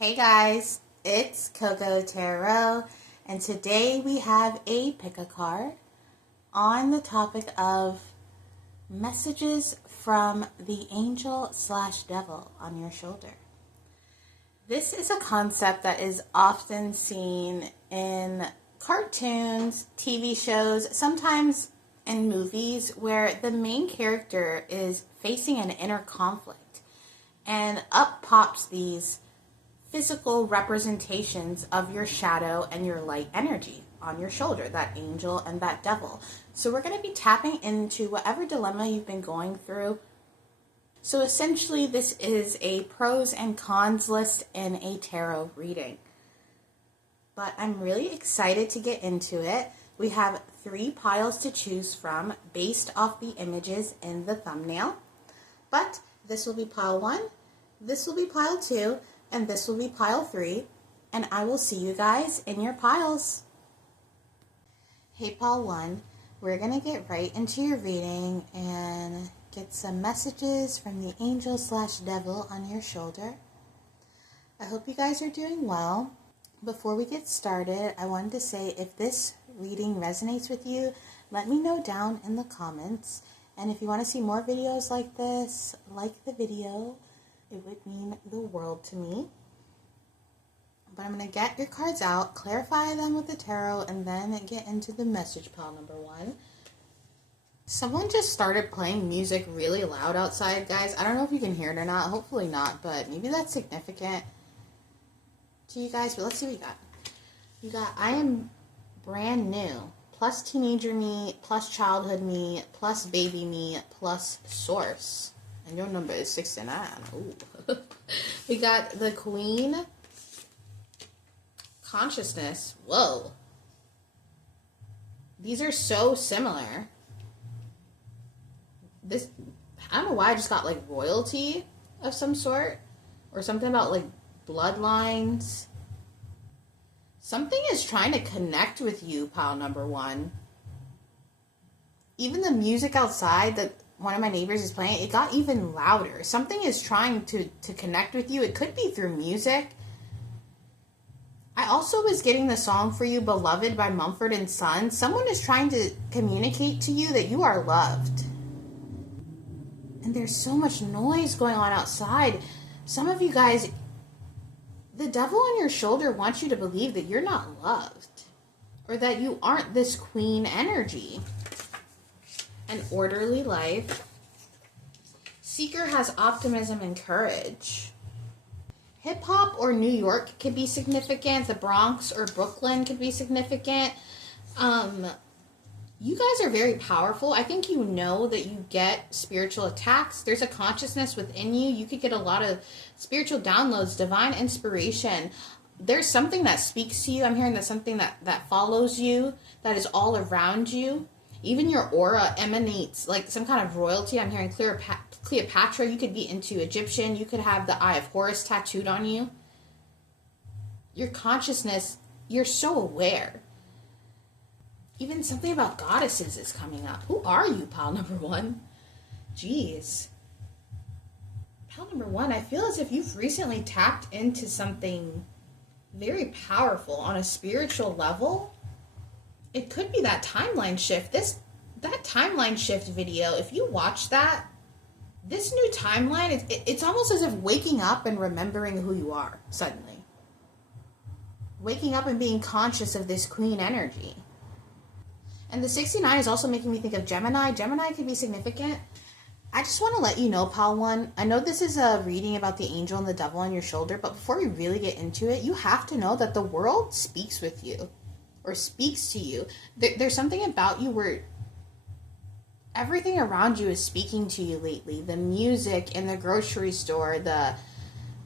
Hey guys, it's Coco Tarot, and today we have a pick-a-card on the topic of messages from the angel/devil on your shoulder. This is a concept that is often seen in cartoons, TV shows, sometimes in movies where the main character is facing an inner conflict, and up pops these physical representations of your shadow and your light energy on your shoulder, that angel and that devil. So we're going to be tapping into whatever dilemma you've been going through. So essentially this is a pros and cons list in a tarot reading. But I'm really excited to get into it. We have 3 piles to choose from based off the images in the thumbnail. But this will be pile 1, this will be pile 2, and this will be pile 3, and I will see you guys in your piles. Hey pile 1, we're going to get right into your reading and get some messages from the angel/devil on your shoulder. I hope you guys are doing well. Before we get started, I wanted to say if this reading resonates with you, let me know down in the comments. And if you want to see more videos like this, like the video. It would mean the world to me. But I'm going to get your cards out, clarify them with the tarot, and then get into the message pile number 1. Someone just started playing music really loud outside, guys. I don't know if you can hear it or not. Hopefully not, but maybe that's significant to you guys. But let's see what you got. You got I am brand new, plus teenager me, plus childhood me, plus baby me, plus source. And your number is 69. Ooh. We got the Queen. Consciousness. Whoa. These are so similar. This, I don't know why I just got like royalty of some sort. Or something about like bloodlines. Something is trying to connect with you, pile number 1. Even the music outside that one of my neighbors is playing, it got even louder. Something is trying to connect with you. It could be through music. I also was getting the song for you, Beloved by Mumford & Sons. Someone is trying to communicate to you that you are loved. And there's so much noise going on outside. Some of you guys, the devil on your shoulder wants you to believe that you're not loved. Or that you aren't this queen energy. An orderly life. Seeker has optimism and courage. Hip-hop or New York could be significant. The Bronx or Brooklyn could be significant. You guys are very powerful. I think you know that you get spiritual attacks. There's a consciousness within you. You could get a lot of spiritual downloads, divine inspiration. There's something that speaks to you. I'm hearing that something that follows you, that is all around you. Even your aura emanates like some kind of royalty. I'm hearing Cleopatra. You could be into Egyptian. You could have the Eye of Horus tattooed on you. Your consciousness, you're so aware. Even something about goddesses is coming up. Who are you, pile number 1? Jeez. Pile number 1, I feel as if you've recently tapped into something very powerful on a spiritual level. It could be that timeline shift. That timeline shift video, if you watch that, this new timeline, it's almost as if waking up and remembering who you are suddenly. Waking up and being conscious of this queen energy. And the 69 is also making me think of Gemini. Gemini could be significant. I just want to let you know, pile 1, I know this is a reading about the angel and the devil on your shoulder, but before we really get into it, you have to know that the world speaks with you. Or speaks to you. There's something about you where everything around you is speaking to you lately. The music in the grocery store, the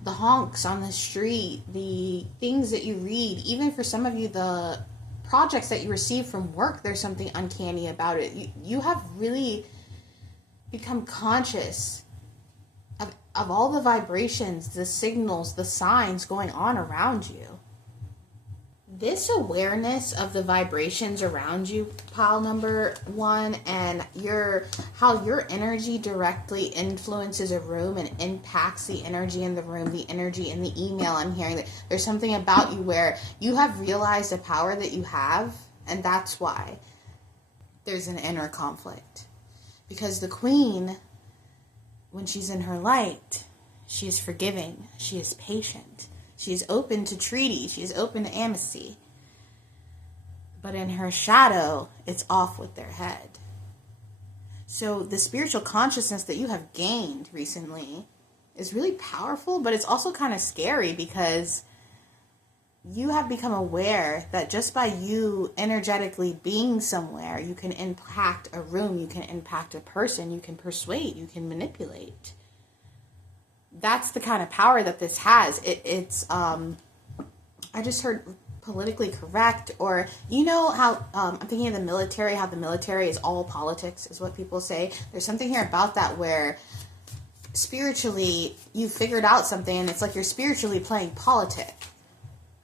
honks on the street, the things that you read, even for some of you, the projects that you receive from work, there's something uncanny about it. You have really become conscious of all the vibrations, the signals, the signs going on around you. this awareness of the vibrations around you, pile number one, and how your energy directly influences a room and impacts the energy in the room, the energy in the email. I'm hearing that there's something about you where you have realized the power that you have, and that's why there's an inner conflict. Because the queen, when she's in her light, she is forgiving, she is patient, she is open to treaty, she is open to amnesty. But in her shadow, it's off with their head. So the spiritual consciousness that you have gained recently is really powerful, but it's also kind of scary because you have become aware that just by you energetically being somewhere, you can impact a room, you can impact a person, you can persuade, you can manipulate. That's the kind of power that this has. It's I just heard politically correct, or you know how I'm thinking of the military, how the military is all politics, is what people say. There's something here about that where spiritually you figured out something and it's like you're spiritually playing politics.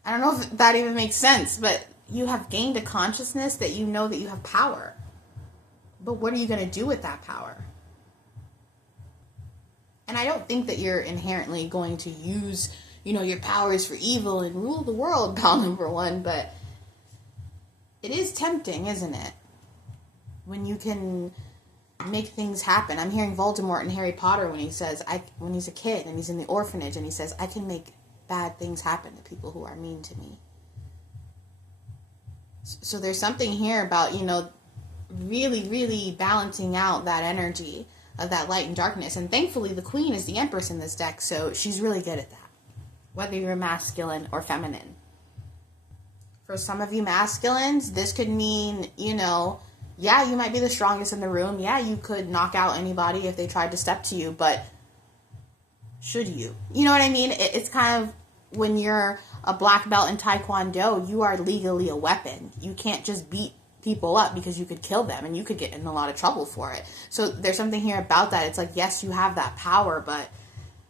I don't know if that even makes sense, but you have gained a consciousness that you know that you have power. But what are you going to do with that power? And I don't think that you're inherently going to use, your powers for evil and rule the world, pal number one, but it is tempting, isn't it? When you can make things happen. I'm hearing Voldemort in Harry Potter when he says, when he's a kid and he's in the orphanage and he says, I can make bad things happen to people who are mean to me. So there's something here about, really, really balancing out that energy of that light and darkness. And thankfully, the queen is the empress in this deck, so she's really good at that, whether you're masculine or feminine. For some of you masculines, this could mean, yeah, you might be the strongest in the room. Yeah, you could knock out anybody if they tried to step to you, but should you? You know what I mean? It's kind of when you're a black belt in Taekwondo, you are legally a weapon. You can't just beat people up because you could kill them and you could get in a lot of trouble for it. So there's something here about that. It's like, yes, you have that power, but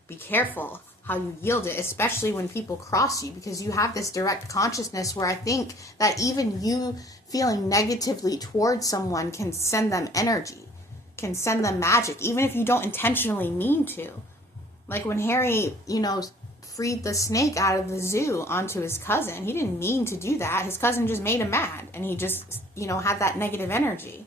be careful how you yield it, especially when people cross you, because you have this direct consciousness where I think that even you feeling negatively towards someone can send them energy, can send them magic, even if you don't intentionally mean to. Like when Harry, freed the snake out of the zoo onto his cousin. He didn't mean to do that. His cousin just made him mad, and he just, had that negative energy.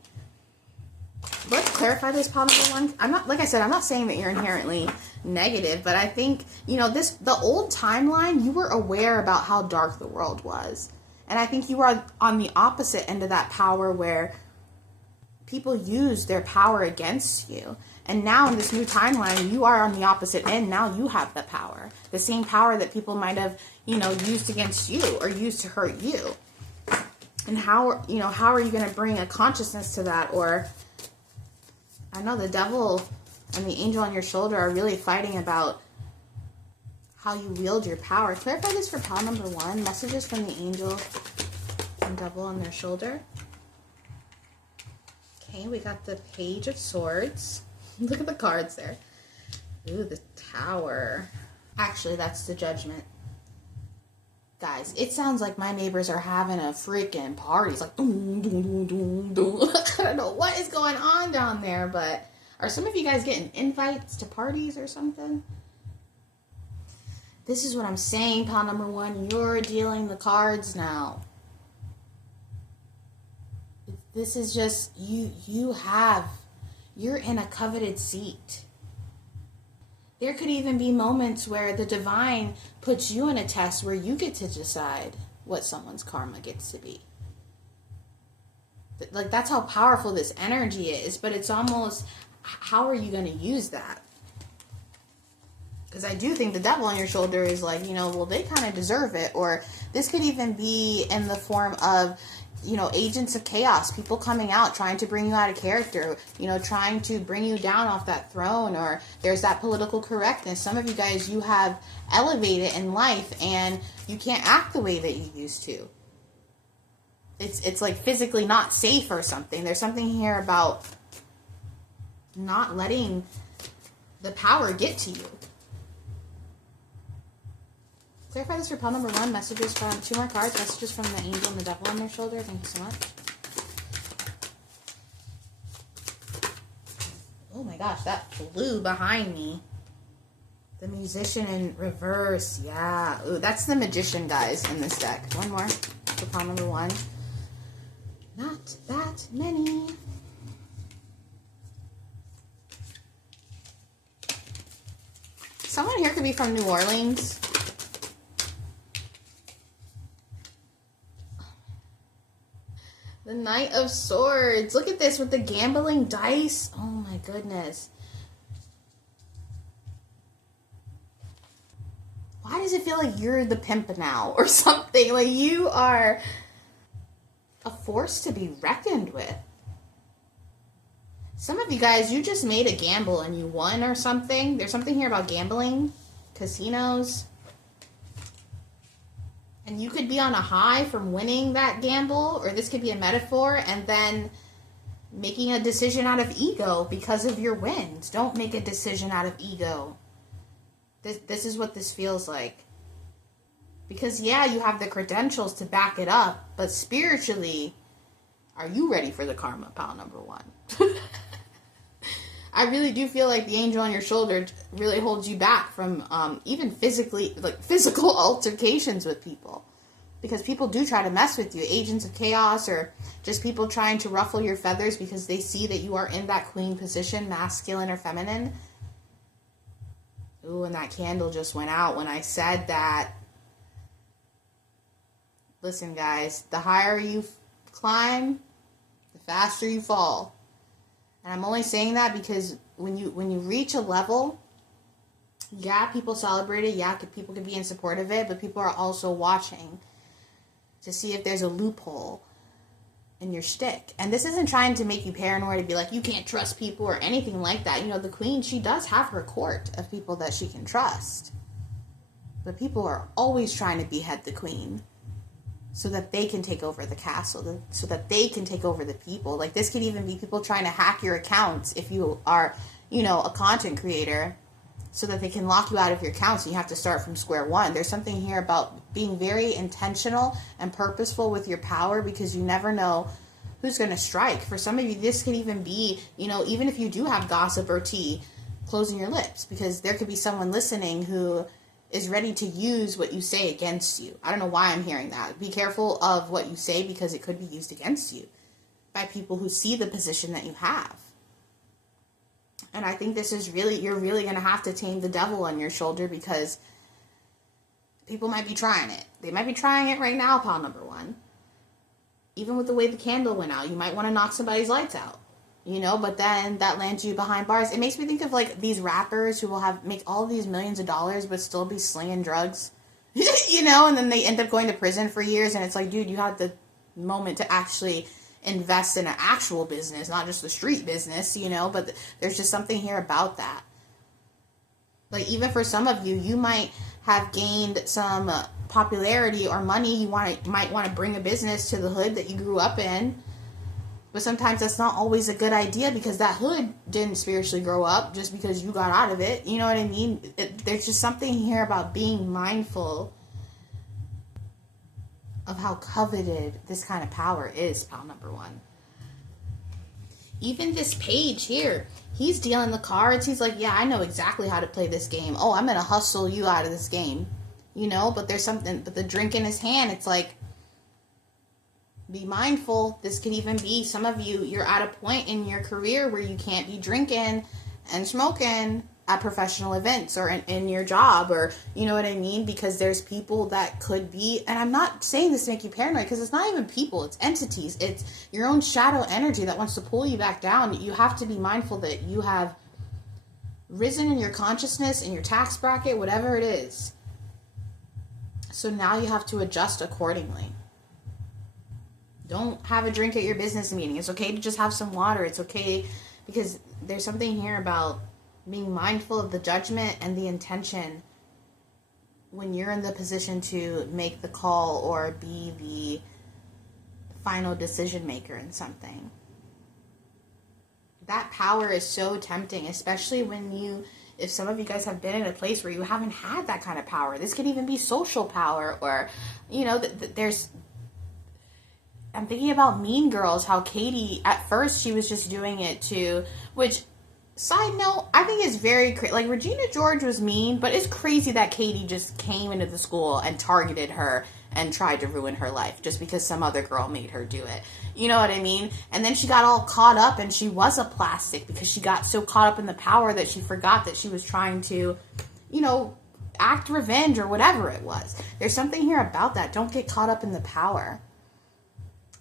Let's clarify this, pile number one. I'm not saying that you're inherently negative, but I think, the old timeline, you were aware about how dark the world was. And I think you are on the opposite end of that power where people use their power against you. And now in this new timeline, you are on the opposite end. Now you have the power. The same power that people might have, used against you or used to hurt you. And how are you going to bring a consciousness to that? Or I know the devil and the angel on your shoulder are really fighting about how you wield your power. Clarify this for pile number one. Messages from the angel and devil on their shoulder. Okay, we got the Page of Swords. Look at the cards there. Ooh, the Tower. Actually, that's the Judgment. Guys, it sounds like my neighbors are having a freaking party. It's like, doom, doom, doom, doom. I don't know what is going on down there, but are some of you guys getting invites to parties or something? This is what I'm saying, pile number one. You're dealing the cards now. This is just, you're in a coveted seat. There could even be moments where the divine puts you in a test where you get to decide what someone's karma gets to be. Like, that's how powerful this energy is, but it's almost, how are you going to use that? Because I do think the devil on your shoulder is like, well, they kind of deserve it. Or this could even be in the form of, agents of chaos, people coming out, trying to bring you out of character, trying to bring you down off that throne, or there's that political correctness. Some of you guys, you have elevated in life and you can't act the way that you used to. It's like physically not safe or something. There's something here about not letting the power get to you. Clarify this for pile number 1. Messages from 2 more cards. Messages from the angel and the devil on their shoulder. Thank you so much. Oh my gosh, that blue behind me. The musician in reverse. Yeah. Ooh, that's the magician, guys, in this deck. One more for pile number 1. Not that many. Someone here could be from New Orleans. The Knight of Swords. Look at this with the gambling dice. Oh my goodness. Why does it feel like you're the pimp now or something? Like you are a force to be reckoned with. Some of you guys, you just made a gamble and you won or something. There's something here about gambling, casinos. And you could be on a high from winning that gamble, or this could be a metaphor, and then making a decision out of ego because of your wins. Don't make a decision out of ego. This is what this feels like. Because, yeah, you have the credentials to back it up, but spiritually, are you ready for the karma, pile number 1? I really do feel like the angel on your shoulder really holds you back from even physical altercations with people. Because people do try to mess with you. Agents of chaos, or just people trying to ruffle your feathers because they see that you are in that queen position, masculine or feminine. Ooh, and that candle just went out when I said that. Listen, guys, the higher you climb, the faster you fall. And I'm only saying that because when you reach a level, yeah, people celebrate it. Yeah, people can be in support of it, but people are also watching to see if there's a loophole in your shtick. And this isn't trying to make you paranoid to be like, you can't trust people or anything like that. You know, the queen, she does have her court of people that she can trust. But people are always trying to behead the queen so that they can take over the castle, so that they can take over the people. Like, this could even be people trying to hack your accounts if you are, you know, a content creator, so that they can lock you out of your accounts and you have to start from square one. There's something here about being very intentional and purposeful with your power, because you never know who's going to strike. For some of you, this could even be, you know, even if you do have gossip or tea, closing your lips, because there could be someone listening who is ready to use what you say against you. I don't know why I'm hearing that. Be careful of what you say, because it could be used against you by people who see the position that you have. And I think this is really, you're really going to have to tame the devil on your shoulder, because people might be trying it. They might be trying it right now, pile number 1. Even with the way the candle went out, you might want to knock somebody's lights out. You know, but then that lands you behind bars. It makes me think of like these rappers who will make all these millions of dollars but still be slinging drugs. You know, and then they end up going to prison for years, and it's like, dude, you had the moment to actually invest in an actual business, not just the street business, you know, but there's just something here about that. Like, even for some of you, you might have gained some popularity or money. You might want to bring a business to the hood that you grew up in. But sometimes that's not always a good idea, because that hood didn't spiritually grow up just because you got out of it. You know what I mean? There's just something here about being mindful of how coveted this kind of power is, pile number 1. Even this page here, he's dealing the cards. He's like, yeah, I know exactly how to play this game. Oh, I'm going to hustle you out of this game. You know, but there's something, but the drink in his hand, it's like, be mindful. This could even be, some of you, you're at a point in your career where you can't be drinking and smoking at professional events or in your job, or, you know what I mean? Because there's people that could be, and I'm not saying this to make you paranoid, because it's not even people, it's entities. It's your own shadow energy that wants to pull you back down. You have to be mindful that you have risen in your consciousness, in your tax bracket, whatever it is. So now you have to adjust accordingly. Don't have a drink at your business meeting. It's okay to just have some water. It's okay, because there's something here about being mindful of the judgment and the intention when you're in the position to make the call or be the final decision maker in something. That power is so tempting, especially when you if some of you guys have been in a place where you haven't had that kind of power. This could even be social power, or, you know, I'm thinking about Mean Girls, how Katie, at first, she was just doing it to, which, side note, I think is very crazy. Like, Regina George was mean, but it's crazy that Katie just came into the school and targeted her and tried to ruin her life just because some other girl made her do it. You know what I mean? And then she got all caught up, and she was a plastic because she got so caught up in the power that she forgot that she was trying to, you know, act revenge or whatever it was. There's something here about that. Don't get caught up in the power.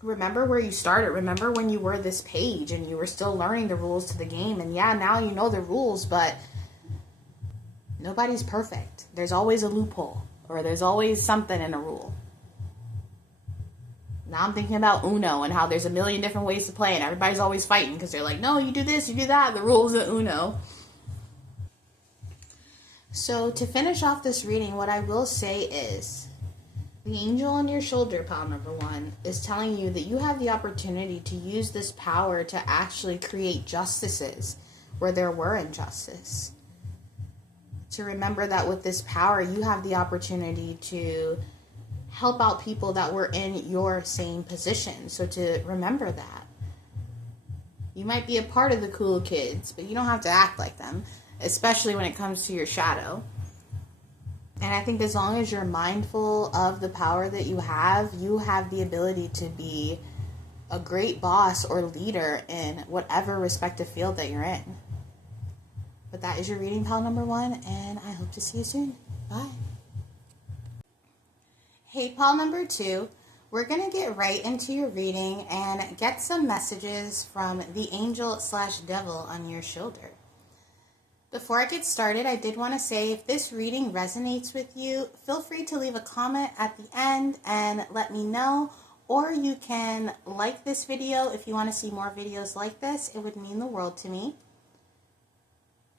Remember where you started. Remember when you were this page and you were still learning the rules to the game. And yeah, now you know the rules, but nobody's perfect. There's always a loophole, or there's always something in a rule. Now I'm thinking about Uno and how there's a million different ways to play, and everybody's always fighting because they're like, no, you do this, you do that. The rules of Uno. So to finish off this reading, what I will say is, the angel on your shoulder, pile number 1, is telling you that you have the opportunity to use this power to actually create justices where there were injustice. To remember that with this power, you have the opportunity to help out people that were in your same position. So to remember that. You might be a part of the cool kids, but you don't have to act like them, especially when it comes to your shadow. And I think as long as you're mindful of the power that you have the ability to be a great boss or leader in whatever respective field that you're in. But that is your reading, pile number 1, and I hope to see you soon. Bye. Hey, pile number 2, we're going to get right into your reading and get some messages from the angel/devil on your shoulder. Before I get started, I did want to say if this reading resonates with you, feel free to leave a comment at the end and let me know. Or you can like this video if you want to see more videos like this. It would mean the world to me.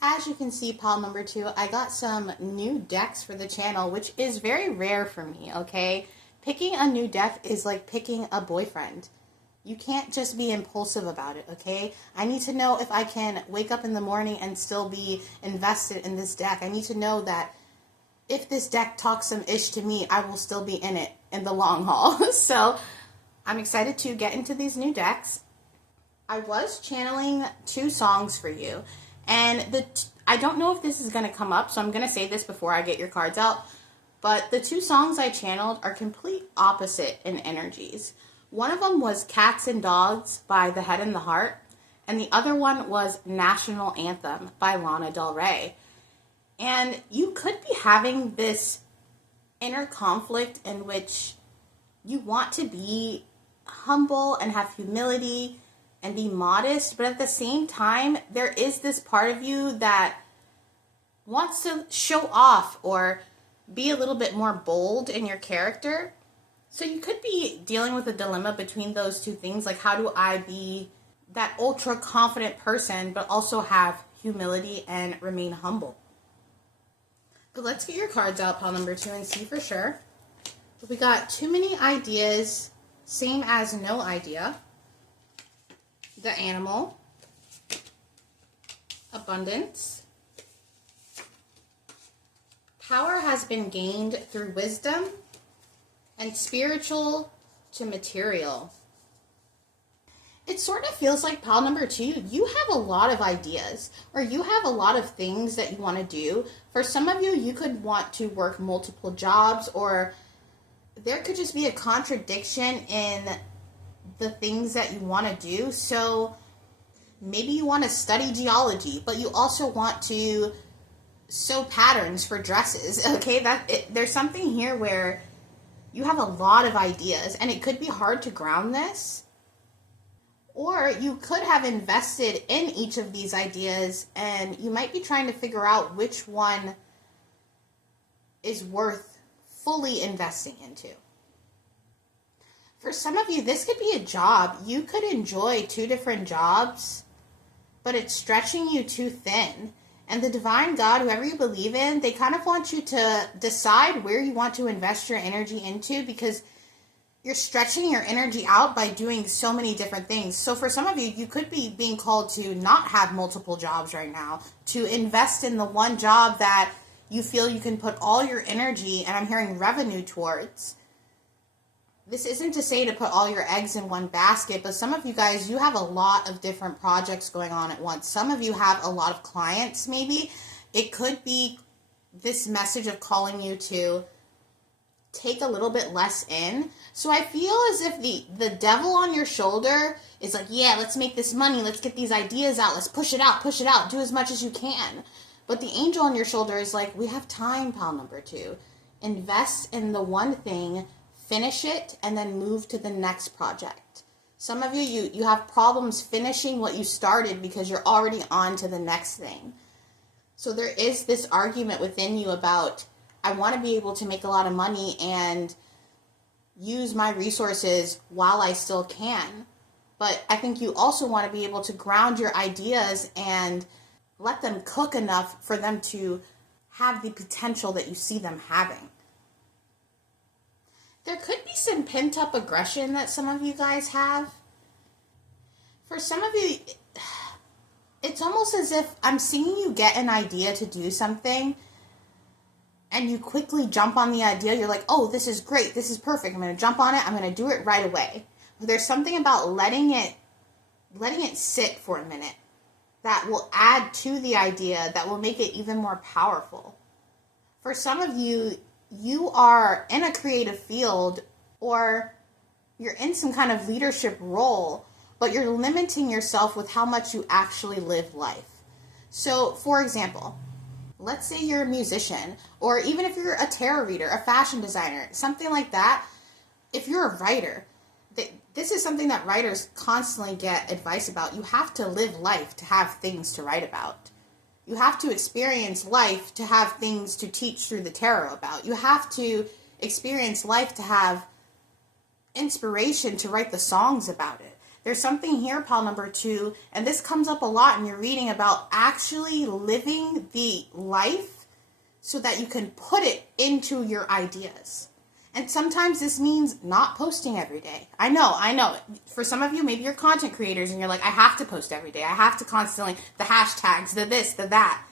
As you can see, pile number 2, I got some new decks for the channel, which is very rare for me, okay? Picking a new deck is like picking a boyfriend. You can't just be impulsive about it, okay? I need to know if I can wake up in the morning and still be invested in this deck. I need to know that if this deck talks some ish to me, I will still be in it in the long haul. So I'm excited to get into these new decks. I was channeling 2 songs for you, and I don't know if this is going to come up, so I'm going to say this before I get your cards out, but the 2 songs I channeled are complete opposite in energies. One of them was Cats and Dogs by The Head and the Heart, and the other one was National Anthem by Lana Del Rey. And you could be having this inner conflict in which you want to be humble and have humility and be modest, but at the same time, there is this part of you that wants to show off or be a little bit more bold in your character. So you could be dealing with a dilemma between those 2 things, like how do I be that ultra confident person but also have humility and remain humble. But let's get your cards out, pile number 2, and see for sure. We got too many ideas, same as no idea. The animal, abundance. Power has been gained through wisdom. And spiritual to material. It sort of feels like, pile number 2, you have a lot of ideas, or you have a lot of things that you want to do. For some of you, you could want to work multiple jobs, or there could just be a contradiction in the things that you want to do. So maybe you want to study geology, but you also want to sew patterns for dresses. Okay, there's something here where you have a lot of ideas, and it could be hard to ground this. Or you could have invested in each of these ideas, and you might be trying to figure out which one is worth fully investing into. For some of you, this could be a job. You could enjoy 2 different jobs, but it's stretching you too thin. And the divine God, whoever you believe in, they kind of want you to decide where you want to invest your energy into, because you're stretching your energy out by doing so many different things. So for some of you, you could be being called to not have multiple jobs right now, to invest in the one job that you feel you can put all your energy, and I'm hearing revenue towards. This isn't to say to put all your eggs in one basket, but some of you guys, you have a lot of different projects going on at once. Some of you have a lot of clients, maybe. It could be this message of calling you to take a little bit less in. So I feel as if the devil on your shoulder is like, yeah, let's make this money. Let's get these ideas out. Let's push it out. Do as much as you can. But the angel on your shoulder is like, we have time, pal number 2. Invest in the one thing, finish it, and then move to the next project. Some of you have problems finishing what you started because you're already on to the next thing. So there is this argument within you about, I want to be able to make a lot of money and use my resources while I still can. But I think you also want to be able to ground your ideas and let them cook enough for them to have the potential that you see them having. There could be some pent-up aggression that some of you guys have. For some of you, it's almost as if I'm seeing you get an idea to do something, and you quickly jump on the idea. You're like, oh, this is great. This is perfect. I'm going to jump on it. I'm going to do it right away. But there's something about letting it sit for a minute that will add to the idea, that will make it even more powerful. For some of you, you are in a creative field, or you're in some kind of leadership role, but you're limiting yourself with how much you actually live life. So, for example, let's say you're a musician, or even if you're a tarot reader, a fashion designer, something like that. If you're a writer, this is something that writers constantly get advice about. You have to live life to have things to write about. You have to experience life to have things to teach through the tarot about. You have to experience life to have inspiration to write the songs about it. There's something here, pal number 2, and this comes up a lot in your reading, about actually living the life so that you can put it into your ideas. And sometimes this means not posting every day. I know. For some of you, maybe you're content creators and you're like, I have to post every day. I have to constantly, the hashtags, the this, the that.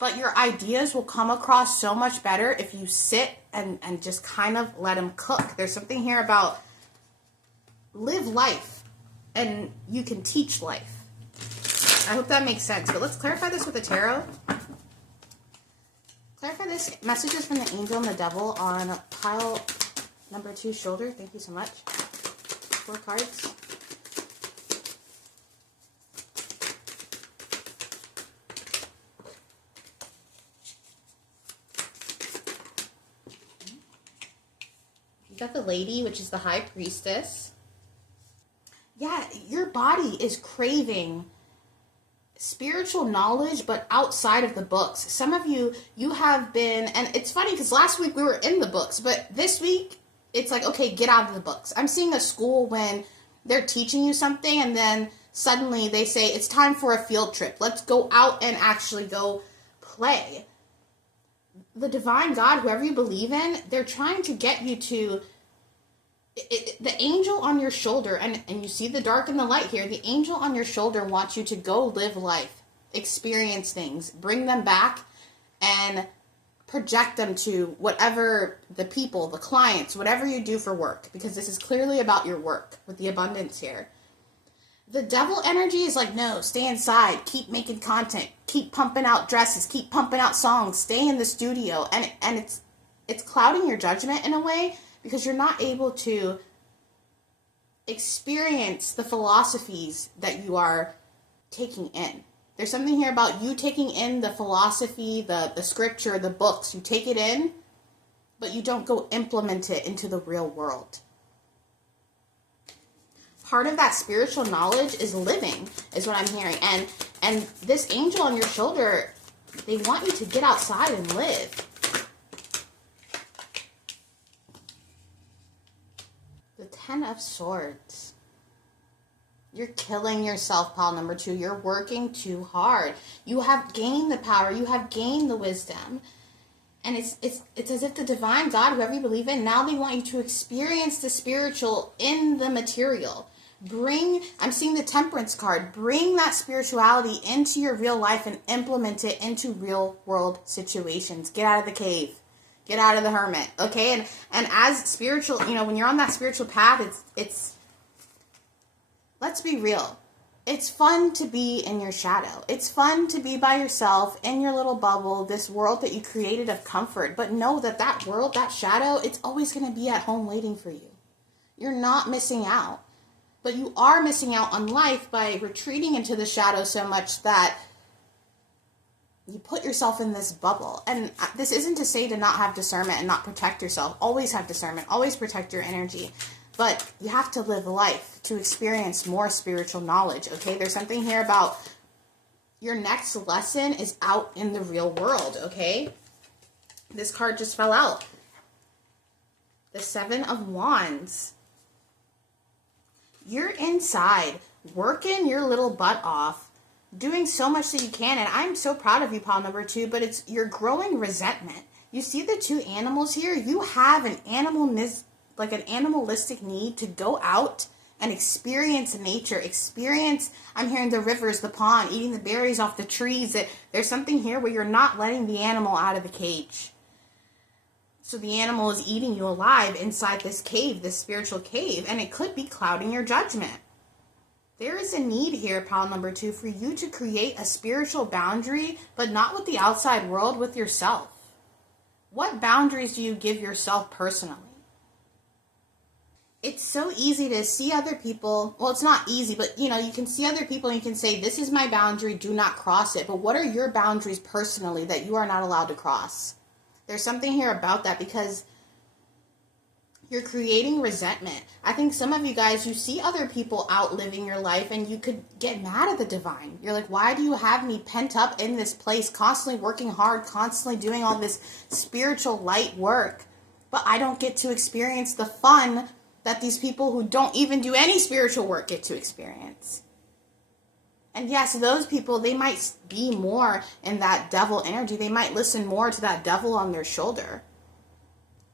But your ideas will come across so much better if you sit and just kind of let them cook. There's something here about live life and you can teach life. I hope that makes sense. But let's clarify this with the tarot. Clarify this. Messages from the angel and the devil on pile number 2 shoulder. Thank you so much. 4 cards. You got the lady, which is the high priestess. Yeah, your body is craving spiritual knowledge, but outside of the books. Some of you have been, and it's funny because last week we were in the books, but this week it's like, okay, get out of the books. I'm seeing a school when they're teaching you something and then suddenly they say it's time for a field trip. Let's go out and actually go play. The divine God, whoever you believe in, they're trying to get you to the angel on your shoulder, and you see the dark and the light here. The angel on your shoulder wants you to go live life, experience things, bring them back, and project them to whatever the people, the clients, whatever you do for work, because this is clearly about your work with the abundance here. The devil energy is like, no, stay inside, keep making content, keep pumping out dresses, keep pumping out songs, stay in the studio, and it's clouding your judgment in a way, because you're not able to experience the philosophies that you are taking in. There's something here about you taking in the philosophy, the scripture, the books. You take it in, but you don't go implement it into the real world. Part of that spiritual knowledge is living, is what I'm hearing. And this angel on your shoulder, they want you to get outside and live. The 10 of Swords. You're killing yourself, pal number 2. You're working too hard. You have gained the power. You have gained the wisdom. And it's as if the divine God, whoever you believe in, now they want you to experience the spiritual in the material. I'm seeing the Temperance card. Bring that spirituality into your real life and implement it into real world situations. Get out of the cave. Get out of the hermit. Okay? And as spiritual, when you're on that spiritual path, it's let's be real. It's fun to be in your shadow. It's fun to be by yourself in your little bubble, this world that you created of comfort. But know that world, that shadow, it's always going to be at home waiting for you. You're not missing out. But you are missing out on life by retreating into the shadow so much that you put yourself in this bubble. And this isn't to say to not have discernment and not protect yourself. Always have discernment. Always protect your energy. But you have to live life to experience more spiritual knowledge, okay? There's something here about your next lesson is out in the real world, okay? This card just fell out. The Seven of Wands. You're inside, working your little butt off, doing so much that you can, and I'm so proud of you, pile number 2, but you're growing resentment. You see the two animals here? You have an animalistic need to go out and experience nature, I'm hearing the rivers, the pond, eating the berries off the trees. There's something here where you're not letting the animal out of the cage. So the animal is eating you alive inside this cave, this spiritual cave, and it could be clouding your judgment. There is a need here, pile number 2, for you to create a spiritual boundary, but not with the outside world, with yourself. What boundaries do you give yourself personally? It's so easy to see other people. Well, it's not easy, but you can see other people and you can say, this is my boundary, do not cross it. But what are your boundaries personally that you are not allowed to cross? There's something here about that because you're creating resentment. I think some of you guys, you see other people out living your life and you could get mad at the divine. You're like, why do you have me pent up in this place, constantly working hard, constantly doing all this spiritual light work, but I don't get to experience the fun that these people who don't even do any spiritual work get to experience. And yes, those people, they might be more in that devil energy. They might listen more to that devil on their shoulder.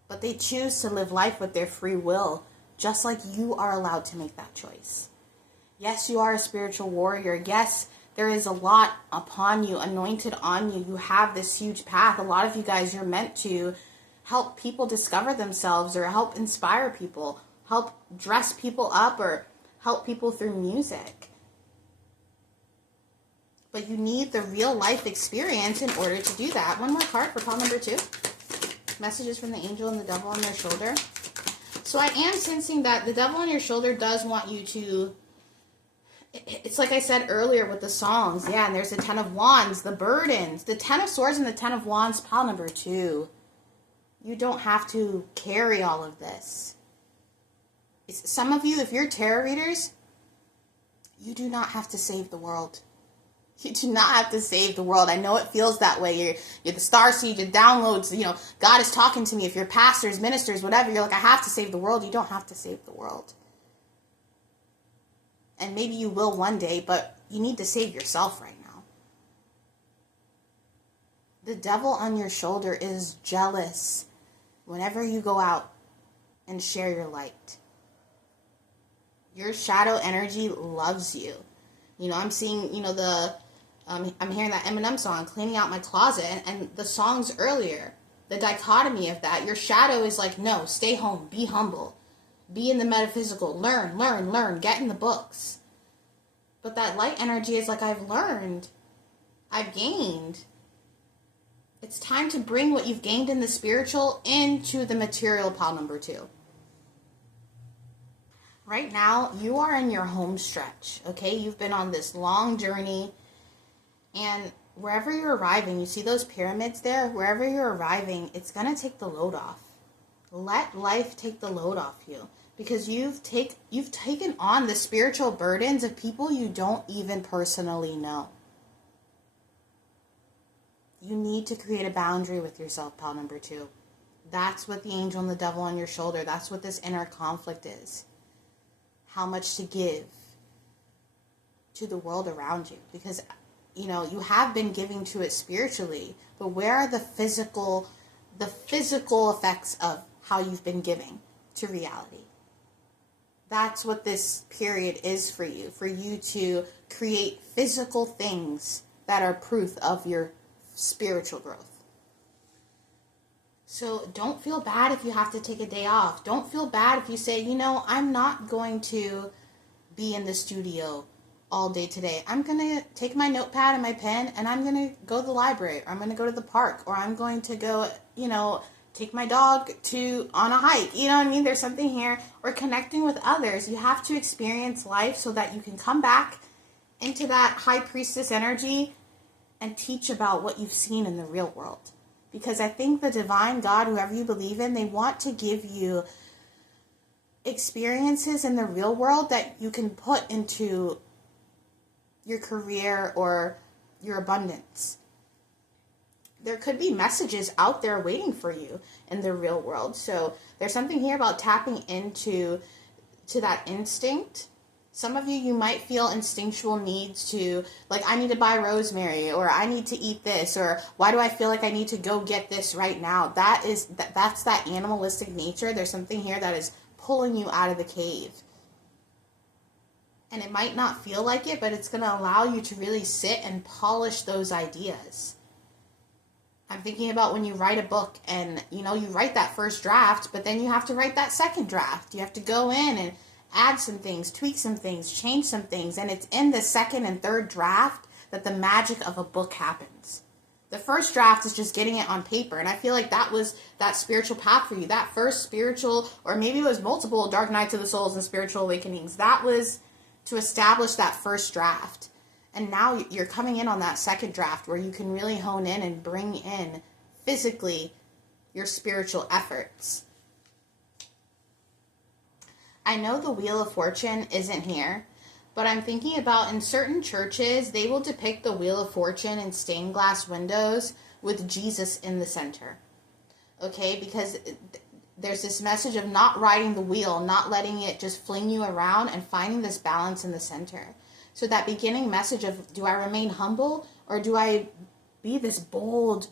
But they choose to live life with their free will, just like you are allowed to make that choice. Yes, you are a spiritual warrior. Yes, there is a lot upon you, anointed on you. You have this huge path. A lot of you guys, you're meant to help people discover themselves or help inspire people, help dress people up or help people through music. But you need the real life experience in order to do that. One more card for call number 2. Messages from the angel and the devil on their shoulder. So I am sensing that the devil on your shoulder does want you to, it's like I said earlier with the songs. Yeah, and there's the 10 of Wands, the burdens, the 10 of Swords and the 10 of Wands, pile number 2. You don't have to carry all of this. Some of you, if you're tarot readers, you do not have to save the world. You do not have to save the world. I know it feels that way. You're the starseed, your downloads, God is talking to me. If you're pastors, ministers, whatever, you're like, I have to save the world. You don't have to save the world. And maybe you will one day, but you need to save yourself right now. The devil on your shoulder is jealous whenever you go out and share your light. Your shadow energy loves you. I'm seeing, I'm hearing that Eminem song, Cleaning Out My Closet, and the songs earlier, the dichotomy of that. Your shadow is like, no, stay home, be humble, be in the metaphysical, learn, get in the books. But that light energy is like, I've learned, I've gained. It's time to bring what you've gained in the spiritual into the material, pile number 2. Right now, you are in your home stretch, okay? You've been on this long journey, and wherever you're arriving, you see those pyramids there? Wherever you're arriving, it's going to take the load off. Let life take the load off you, because you've taken on the spiritual burdens of people you don't even personally know. You need to create a boundary with yourself, pile number 2. That's what the angel and the devil on your shoulder, that's what this inner conflict is. How much to give to the world around you. Because, you have been giving to it spiritually. But where are the physical the physical effects of how you've been giving to reality. That's what this period is for you to create physical things that are proof of your spiritual growth. So don't feel bad if you have to take a day off. Don't feel bad if you say, I'm not going to be in the studio all day today. I'm going to take my notepad and my pen and I'm going to go to the library, or I'm going to go to the park, or I'm going to go, take my dog on a hike. You know what I mean? There's something here. Or connecting with others. You have to experience life so that you can come back into that high priestess energy and teach about what you've seen in the real world. Because I think the divine God, whoever you believe in, they want to give you experiences in the real world that you can put into your career or your abundance. There could be messages out there waiting for you in the real world. So there's something here about tapping into that instinct. Some of you might feel instinctual needs to, like, I need to buy rosemary, or I need to eat this, or why do I feel like I need to go get this right now? That's that animalistic nature. There's something here that is pulling you out of the cave. And it might not feel like it, but it's going to allow you to really sit and polish those ideas. I'm thinking about when you write a book and, you write that first draft, but then you have to write that second draft. You have to go in and add some things, tweak some things, change some things. And it's in the second and third draft that the magic of a book happens. The first draft is just getting it on paper. And I feel like that was that spiritual path for you. That first spiritual, or maybe it was multiple Dark Nights of the Souls and spiritual awakenings. That was to establish that first draft. And now you're coming in on that second draft where you can really hone in and bring in physically your spiritual efforts. I know the Wheel of Fortune isn't here, but I'm thinking about in certain churches, they will depict the Wheel of Fortune in stained glass windows with Jesus in the center. Okay, because there's this message of not riding the wheel, not letting it just fling you around, and finding this balance in the center. So that beginning message of, do I remain humble, or do I be this bold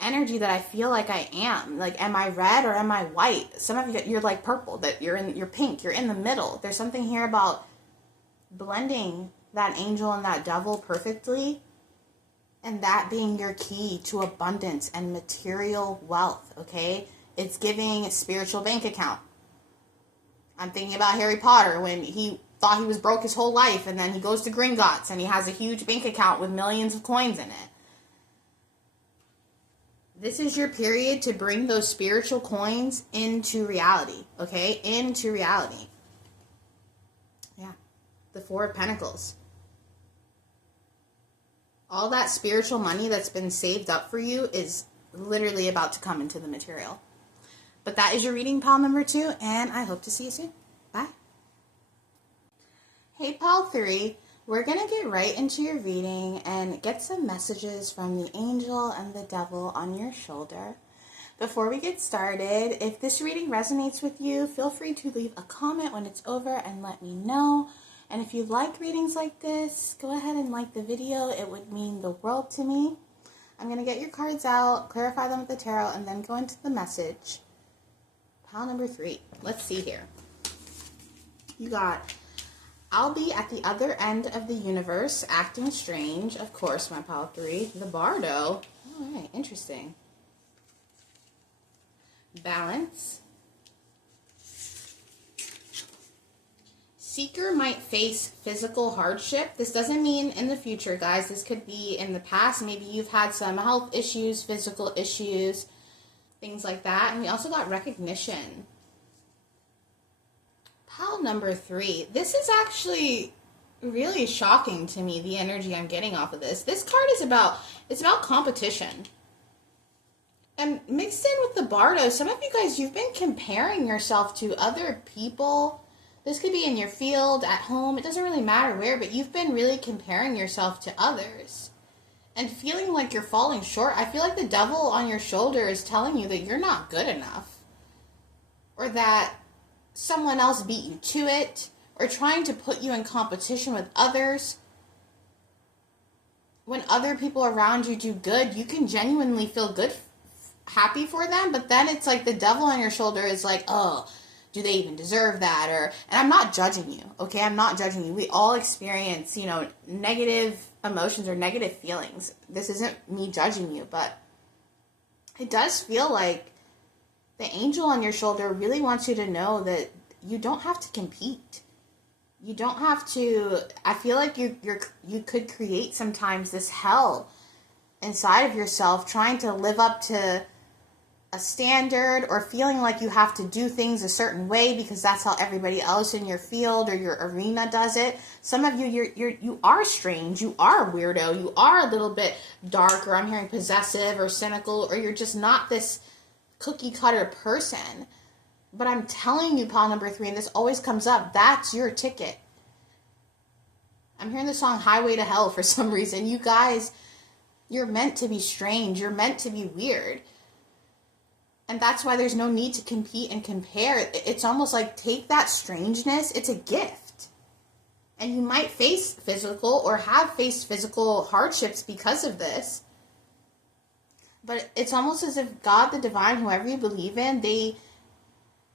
energy that I feel like I am? Like, am I red or am I white? Some of you, you're like purple, that you're pink, you're in the middle. There's something here about blending that angel and that devil perfectly, and that being your key to abundance and material wealth, okay? It's giving a spiritual bank account. I'm thinking about Harry Potter when he thought he was broke his whole life, and then he goes to Gringotts and he has a huge bank account with millions of coins in it. This is your period to bring those spiritual coins into reality, okay? Into reality. Yeah. The Four of Pentacles. All that spiritual money that's been saved up for you is literally about to come into the material. But that is your reading, pile number 2, and I hope to see you soon. Bye. Hey, pile 3. We're going to get right into your reading and get some messages from the angel and the devil on your shoulder. Before we get started, if this reading resonates with you, feel free to leave a comment when it's over and let me know. And if you like readings like this, go ahead and like the video. It would mean the world to me. I'm going to get your cards out, clarify them with the tarot, and then go into the message. Pile number 3. Let's see here. You got, I'll be at the other end of the universe, acting strange. Of course, my pile 3. The Bardo. All right, interesting. Balance. Seeker might face physical hardship. This doesn't mean in the future, guys. This could be in the past. Maybe you've had some health issues, physical issues, things like that. And we also got recognition. Pile number 3. This is actually really shocking to me, the energy I'm getting off of this. This card is about competition. And mixed in with the Bardo, some of you guys, you've been comparing yourself to other people. This could be in your field, at home. It doesn't really matter where, but you've been really comparing yourself to others and feeling like you're falling short. I feel like the devil on your shoulder is telling you that you're not good enough, or that someone else beat you to it, or trying to put you in competition with others. When other people around you do good, you can genuinely feel good happy for them, but then it's like the devil on your shoulder is like, oh, do they even deserve that? And I'm not judging you, okay? I'm not judging you. We all experience, negative emotions or negative feelings. This isn't me judging you, but it does feel like the angel on your shoulder really wants you to know that you don't have to compete. You don't have to. I feel like you could create sometimes this hell inside of yourself, trying to live up to a standard or feeling like you have to do things a certain way because that's how everybody else in your field or your arena does it. Some of you, you are strange. You are a weirdo. You are a little bit dark, or I'm hearing possessive or cynical, or you're just not this cookie cutter person. But I'm telling you, pile number 3, and this always comes up, that's your ticket. I'm hearing the song Highway to Hell for some reason. You guys, you're meant to be strange. You're meant to be weird. And that's why there's no need to compete and compare. It's almost like take that strangeness. It's a gift. And you might face physical or have faced physical hardships because of this. But it's almost as if God, the divine, whoever you believe in, they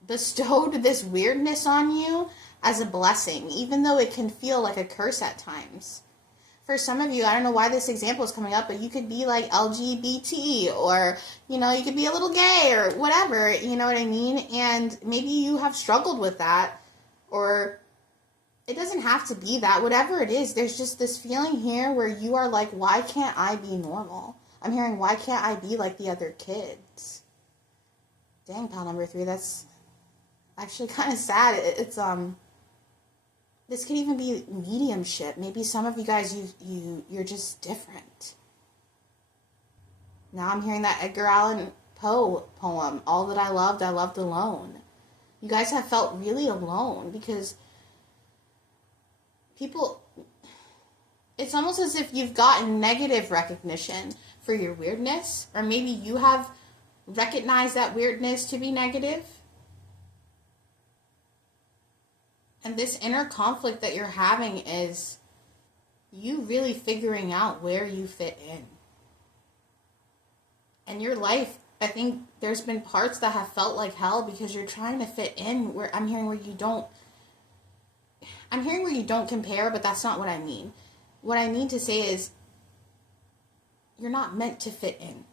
bestowed this weirdness on you as a blessing, even though it can feel like a curse at times. For some of you, I don't know why this example is coming up, but you could be like LGBT, or, you could be a little gay or whatever, you know what I mean? And maybe you have struggled with that, or it doesn't have to be that. Whatever it is, there's just this feeling here where you are like, why can't I be normal? I'm hearing, why can't I be like the other kids? Dang, pile number 3, that's actually kind of sad. It's this could even be mediumship. Maybe some of you guys, you're just different. Now I'm hearing that Edgar Allan Poe poem, All That I Loved Alone. You guys have felt really alone because people, it's almost as if you've gotten negative recognition for your weirdness, or maybe you have recognized that weirdness to be negative. And this inner conflict that you're having is you really figuring out where you fit in. And your life, I think there's been parts that have felt like hell because you're trying to fit in, where I'm hearing where you don't compare, but that's not what I mean. What I mean to say is you're not meant to fit in.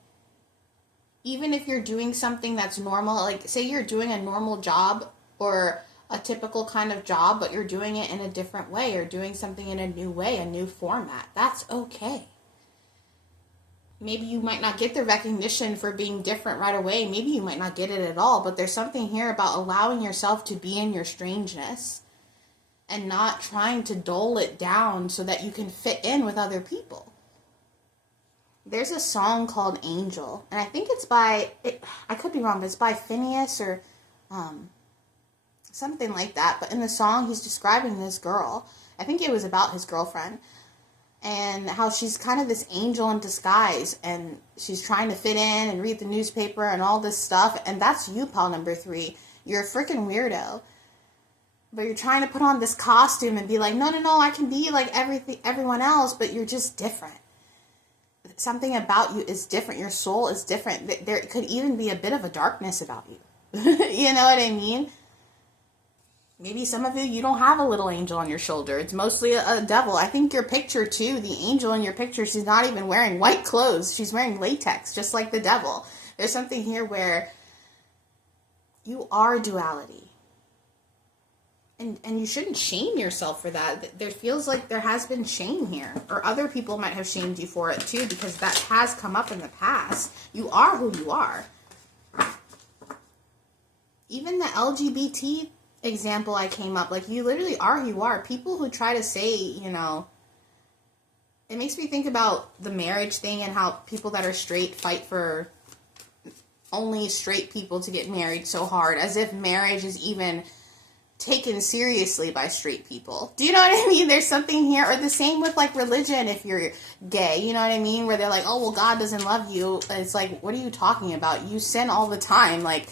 Even if you're doing something that's normal, like say you're doing a normal job or a typical kind of job, but you're doing it in a different way or doing something in a new way, a new format. That's okay. Maybe you might not get the recognition for being different right away. Maybe you might not get it at all, but there's something here about allowing yourself to be in your strangeness and not trying to dull it down so that you can fit in with other people. There's a song called Angel, and I think it's by, I could be wrong, but it's by Phineas or something like that. But in the song, he's describing this girl. I think it was about his girlfriend, and how she's kind of this angel in disguise, and she's trying to fit in and read the newspaper and all this stuff. And that's you, pal number 3. You're a freaking weirdo, but you're trying to put on this costume and be like, no, I can be like everyone else, but you're just different. Something about you is different. Your soul is different. There could even be a bit of a darkness about you. You know what I mean? Maybe some of you don't have a little angel on your shoulder. It's mostly a devil. I think your picture too, the angel in your picture, she's not even wearing white clothes. She's wearing latex, just like the devil. There's something here where you are duality. And you shouldn't shame yourself for that. There feels like there has been shame here. Or other people might have shamed you for it too, because that has come up in the past. You are who you are. Even the LGBT example I came up, like, you literally are who you are. People who try to say, it makes me think about the marriage thing and how people that are straight fight for only straight people to get married so hard, as if marriage is even taken seriously by straight people. Do you know what I mean? There's something here. Or the same with like religion, if you're gay, you know what I mean? Where they're like, oh, well, God doesn't love you. It's like, what are you talking about? You sin all the time. Like,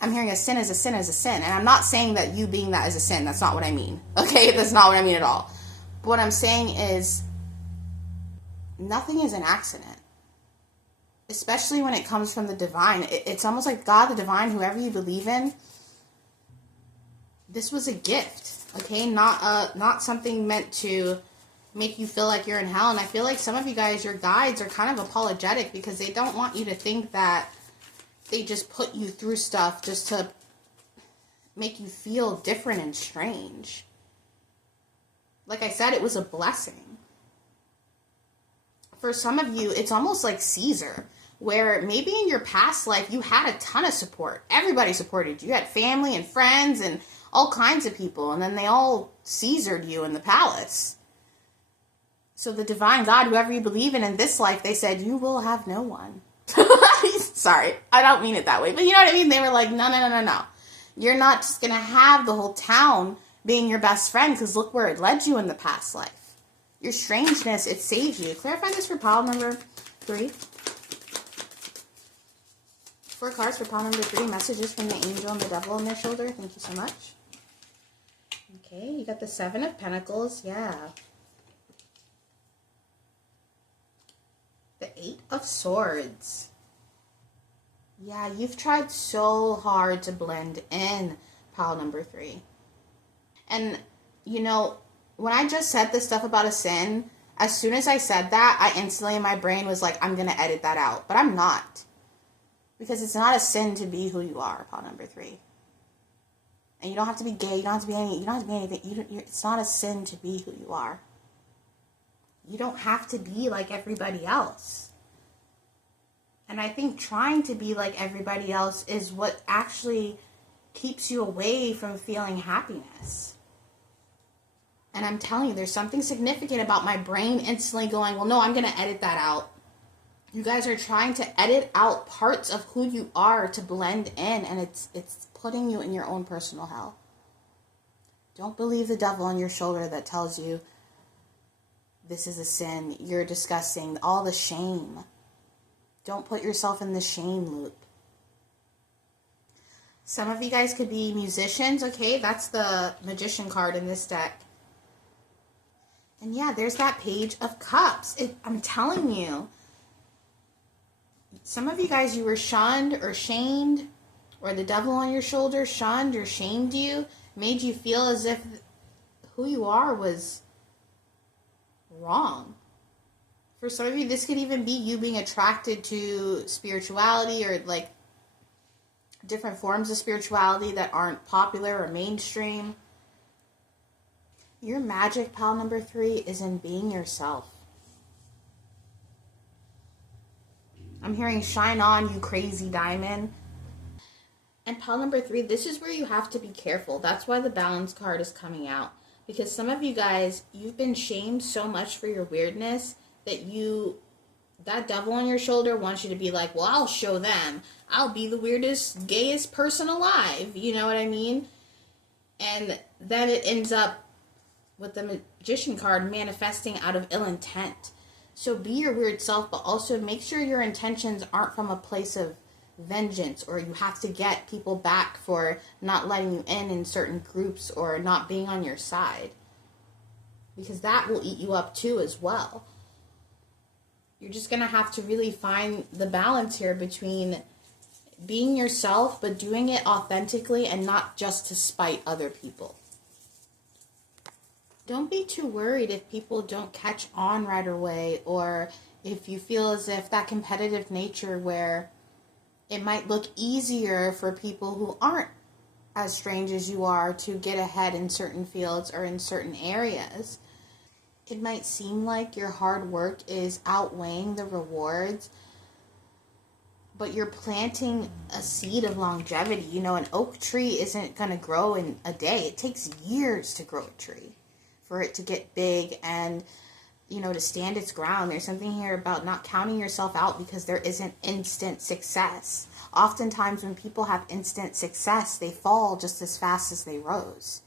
I'm hearing a sin is a sin is a sin. And I'm not saying that you being that is a sin. That's not what I mean. Okay? That's not what I mean at all. But what I'm saying is nothing is an accident. especially when it comes from the divine. It's almost like God, the divine, whoever you believe in. This was a gift, okay? Not something meant to make you feel like you're in hell. And I feel like some of you guys, your guides, are kind of apologetic because they don't want you to think that they just put you through stuff just to make you feel different and strange. Like I said, it was a blessing. For some of you, it's almost like Caesar, where maybe in your past life you had a ton of support. Everybody supported you. You had family and friends and all kinds of people, and then they all Caesared you in the palace. So the divine God, whoever you believe in this life, they said, you will have no one. Sorry, I don't mean it that way, but you know what I mean? They were like, no. You're not just going to have the whole town being your best friend, because look where it led you in the past life. Your strangeness, it saved you. Clarify this for pile number 3. 4 cards for pile number 3. Messages from the angel and the devil on their shoulder. Thank you so much. Okay, you got the 7 of Pentacles. Yeah. The 8 of Swords. Yeah, you've tried so hard to blend in, pile number 3. And, you know, when I just said this stuff about a sin, as soon as I said that, I instantly in my brain was like, I'm going to edit that out. But I'm not. Because it's not a sin to be who you are, pile number 3. And you don't have to be gay, you don't have to be anything. It's not a sin to be who you are. You don't have to be like everybody else. And I think trying to be like everybody else is what actually keeps you away from feeling happiness. And I'm telling you, there's something significant about my brain instantly going, well, no, I'm going to edit that out. You guys are trying to edit out parts of who you are to blend in, and it's putting you in your own personal hell. Don't believe the devil on your shoulder that tells you this is a sin, you're disgusting, all the shame. Don't put yourself in the shame loop. Some of you guys could be musicians, okay? That's the Magician card in this deck. And yeah, there's that Page of Cups. I'm telling you, some of you guys, you were shunned or shamed, or the devil on your shoulder shunned or shamed you, made you feel as if who you are was wrong. For some of you, this could even be you being attracted to spirituality or like different forms of spirituality that aren't popular or mainstream. Your magic, pile number 3, is in being yourself. I'm hearing shine on, you crazy diamond. And pile number 3, this is where you have to be careful. That's why the balance card is coming out. Because some of you guys, you've been shamed so much for your weirdness that devil on your shoulder wants you to be like, well, I'll show them. I'll be the weirdest, gayest person alive. You know what I mean? And then it ends up with the Magician card manifesting out of ill intent. So be your weird self, but also make sure your intentions aren't from a place of vengeance, or you have to get people back for not letting you in certain groups or not being on your side. Because that will eat you up too as well. You're just going to have to really find the balance here between being yourself, but doing it authentically and not just to spite other people. Don't be too worried if people don't catch on right away, or if you feel as if that competitive nature where it might look easier for people who aren't as strange as you are to get ahead in certain fields or in certain areas. It might seem like your hard work is outweighing the rewards, but you're planting a seed of longevity. You know, an oak tree isn't going to grow in a day. It takes years to grow a tree for it to get big and, you know, to stand its ground. There's something here about not counting yourself out because there isn't instant success. Oftentimes when people have instant success, they fall just as fast as they rose.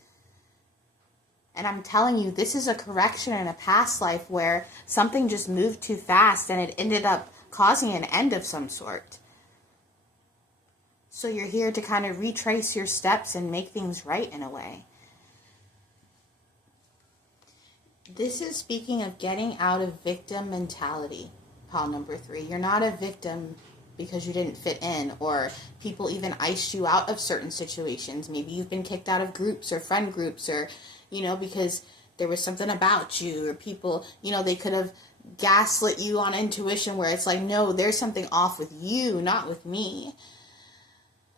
And I'm telling you, this is a correction in a past life where something just moved too fast and it ended up causing an end of some sort. So you're here to kind of retrace your steps and make things right in a way. This is speaking of getting out of victim mentality, pile number 3. You're not a victim because you didn't fit in, or people even iced you out of certain situations. Maybe you've been kicked out of groups or friend groups, or, because there was something about you, or people, they could have gaslit you on intuition where it's like, no, there's something off with you, not with me.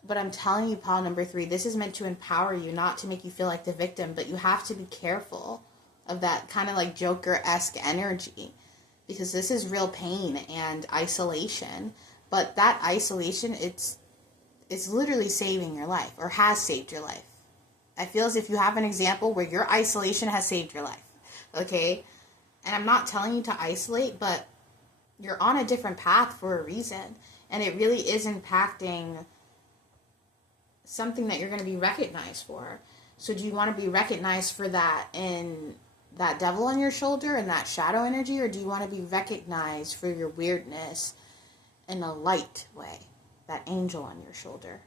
But I'm telling you, pile number 3, this is meant to empower you, not to make you feel like the victim, but you have to be careful of that kind of like Joker-esque energy, because this is real pain and isolation. But that isolation, it's literally saving your life, or has saved your life. I feel as if you have an example where your isolation has saved your life, okay? And I'm not telling you to isolate, but you're on a different path for a reason, and it really is impacting something that you're going to be recognized for. So do you want to be recognized for that in that devil on your shoulder and that shadow energy, or do you want to be recognized for your weirdness in a light way, that angel on your shoulder?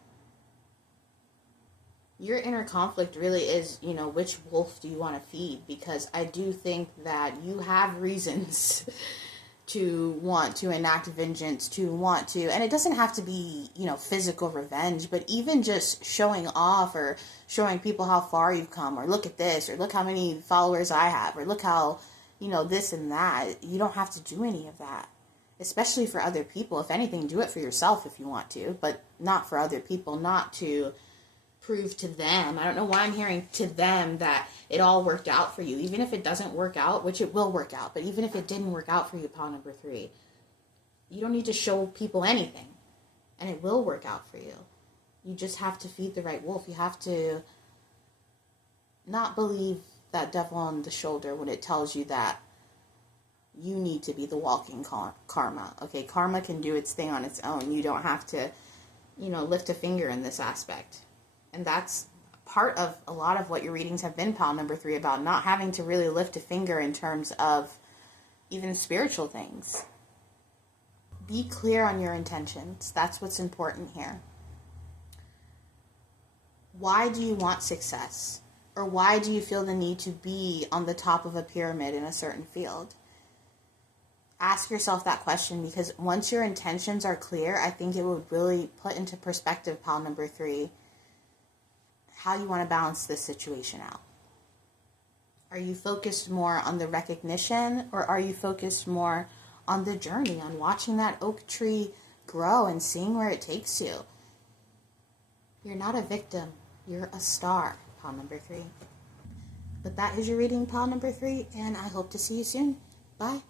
Your inner conflict really is, which wolf do you want to feed? Because I do think that you have reasons to want to enact vengeance, to want to, and it doesn't have to be, physical revenge, but even just showing off, or showing people how far you've come, or look at this, or look how many followers I have, or look how, this and that. You don't have to do any of that, especially for other people. If anything, do it for yourself if you want to, but not for other people, not to prove to them. I don't know why I'm hearing to them that it all worked out for you. Even if it doesn't work out, which it will work out, but even if it didn't work out for you, pile number 3, you don't need to show people anything, and it will work out for you. You just have to feed the right wolf. You have to not believe that devil on the shoulder when it tells you that you need to be the walking karma. Okay, karma can do its thing on its own. You don't have to, lift a finger in this aspect. And that's part of a lot of what your readings have been, pile number 3, about not having to really lift a finger in terms of even spiritual things. Be clear on your intentions. That's what's important here. Why do you want success? Or why do you feel the need to be on the top of a pyramid in a certain field? Ask yourself that question, because once your intentions are clear, I think it would really put into perspective, pile number 3, how you want to balance this situation out. Are you focused more on the recognition, or are you focused more on the journey, on watching that oak tree grow and seeing where it takes you? You're not a victim. You're a star, pile number 3. But that is your reading, pile number 3, and I hope to see you soon. Bye.